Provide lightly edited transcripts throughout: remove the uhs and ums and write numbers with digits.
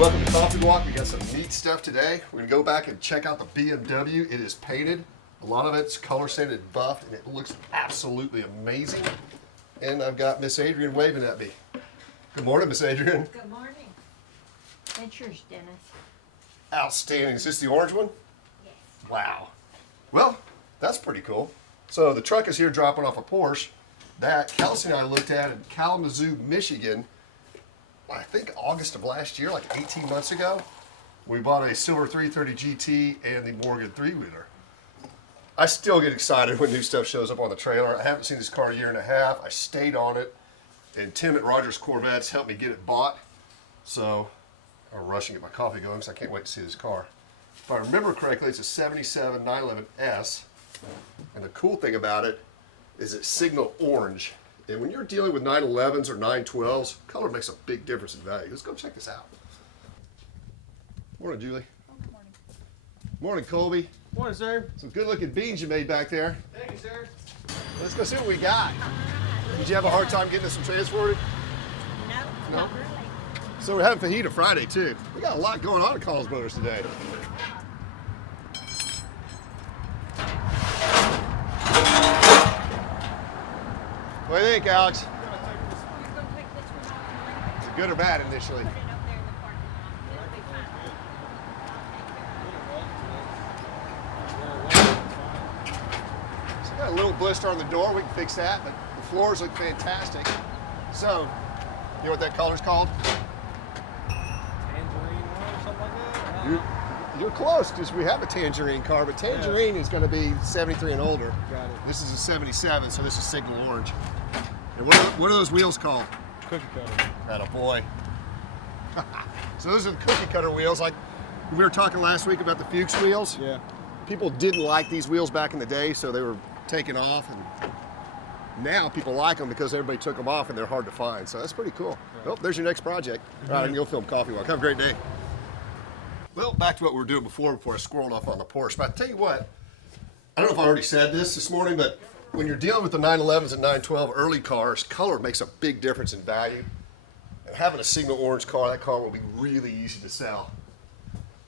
welcome to Coffee Walk. We got some neat stuff today. We're gonna go back and check out the BMW. It is painted. A lot of it's color sanded buff, and it looks absolutely amazing. And I've got Miss Adrian waving at me. Good morning, Miss Adrian. Good morning. That's yours, Dennis. Outstanding. Is this the orange one? Yes. Wow. Well, that's pretty cool. So the truck is here dropping off a Porsche that Kelsey and I looked at in Kalamazoo, Michigan, I think August of last year, like 18 months ago. We bought a silver 330 GT and the Morgan 3-wheeler. I still get excited when new stuff shows up on the trailer. I haven't seen this car in a year and a half. I stayed on it, and Tim at Rogers Corvettes helped me get it bought. So I'm rushing to get my coffee going because I can't wait to see this car. If I remember correctly, it's a 77 911S. And the cool thing about it is it's signal orange. And when you're dealing with 911s or 912s, color makes a big difference in value. Let's go check this out. Morning, Julie. Oh, good morning. Morning, Colby. Morning, sir. Some good looking beans you made back there. Thank you, sir. Let's go see what we got. Did you have a hard time getting this one transported? No, No? not really. So we're having fajita Friday too. We got a lot going on at Collins Motors today. What do you think, Alex? You're going to pick this one off and Is it good or bad initially? put it up there in the parking lot. It'll be fine. So we got a little blister on the door. We can fix that, but the floors look fantastic. So, you know what that color's called? Tangerine or something like that? You're close, because we have a tangerine car, but tangerine is going to be 73 and older. Got it. This is a 77, so this is signal orange. And what are those wheels called? Cookie cutter. Atta boy. So those are the cookie cutter wheels. Like we were talking last week about the Fuchs wheels. Yeah. People didn't like these wheels back in the day, so they were taken off. And now people like them because everybody took them off and they're hard to find. So that's pretty cool. Oh, there's your next project. All right, I can go film Coffee Walk. Have a great day. Well, back to what we were doing before I squirreled off on the Porsche. But I tell you what, I don't know if I already said this morning, but when you're dealing with the 911s and 912 early cars, color makes a big difference in value. And having a signal orange car, that car will be really easy to sell.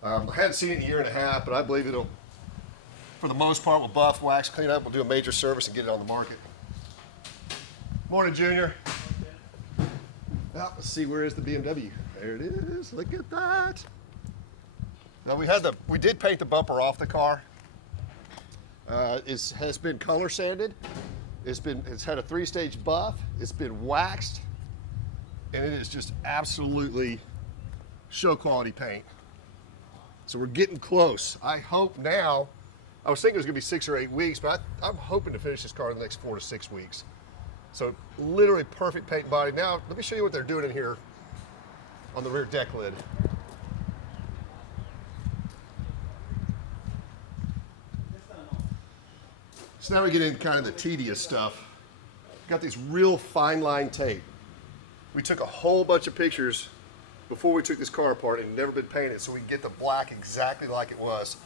I hadn't seen it in a year and a half, but I believe it'll, for the most part, we'll buff, wax, clean up, we'll do a major service and get it on the market. Morning, Junior. Well, let's see, where is the BMW? There it is, look at that. Now we did paint the bumper off the car. It has been color sanded. It's had a 3-stage buff. It's been waxed, and it is just absolutely show quality paint. So we're getting close. I hope now. I was thinking it was going to be 6 or 8 weeks, but I'm hoping to finish this car in the next 4 to 6 weeks. So literally perfect paint body. Now let me show you what they're doing in here on the rear deck lid. So now we get into kind of the tedious stuff. Got these real fine line tape. We took a whole bunch of pictures before we took this car apart and never been painted, so we can get the black exactly like it was.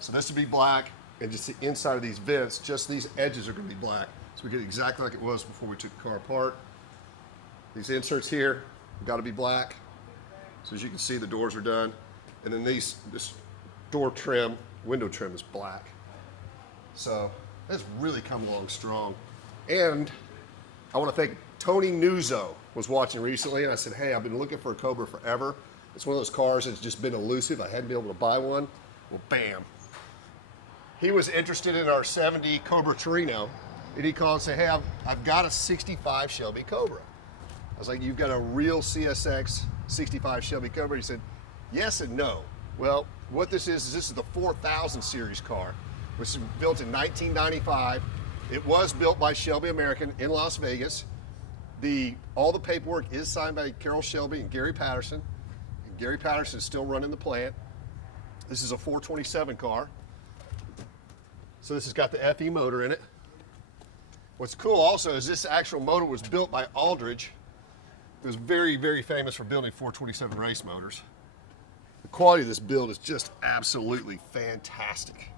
So this would be black, and just the inside of these vents, just these edges are going to be black. So we get it exactly like it was before we took the car apart. These inserts here got to be black. So as you can see, the doors are done. And then this door trim, window trim is black. So that's really come along strong. And I want to thank Tony Nuzzo was watching recently, and I said, hey, I've been looking for a Cobra forever. It's one of those cars that's just been elusive. I hadn't been able to buy one. Well, bam. He was interested in our 70 Cobra Torino, and he called and said, hey, I've got a 65 Shelby Cobra. I was like, you've got a real CSX 65 Shelby Cobra? He said, yes and no. Well, what this is the 4000 series car, which was built in 1995. It was built by Shelby American in Las Vegas. All the paperwork is signed by Carol Shelby and Gary Patterson. And Gary Patterson is still running the plant. This is a 427 car. So this has got the FE motor in it. What's cool also is this actual motor was built by Aldridge. It was very, very famous for building 427 race motors. The quality of this build is just absolutely fantastic.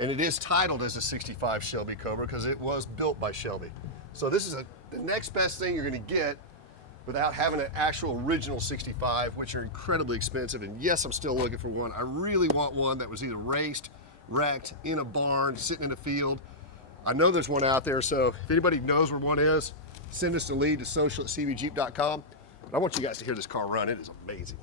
And it is titled as a 65 Shelby Cobra because it was built by Shelby. So this is the next best thing you're going to get without having an actual original 65, which are incredibly expensive. And yes, I'm still looking for one. I really want one that was either raced, wrecked, in a barn, sitting in a field. I know there's one out there, so if anybody knows where one is, send us a lead to social@cbjeep.com. But I want you guys to hear this car run. It is amazing.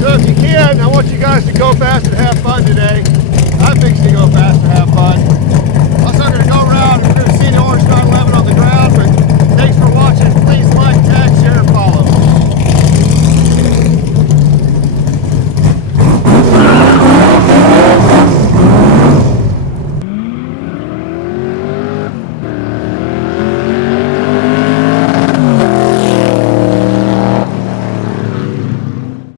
So if you can, I want you guys to go fast and have fun today.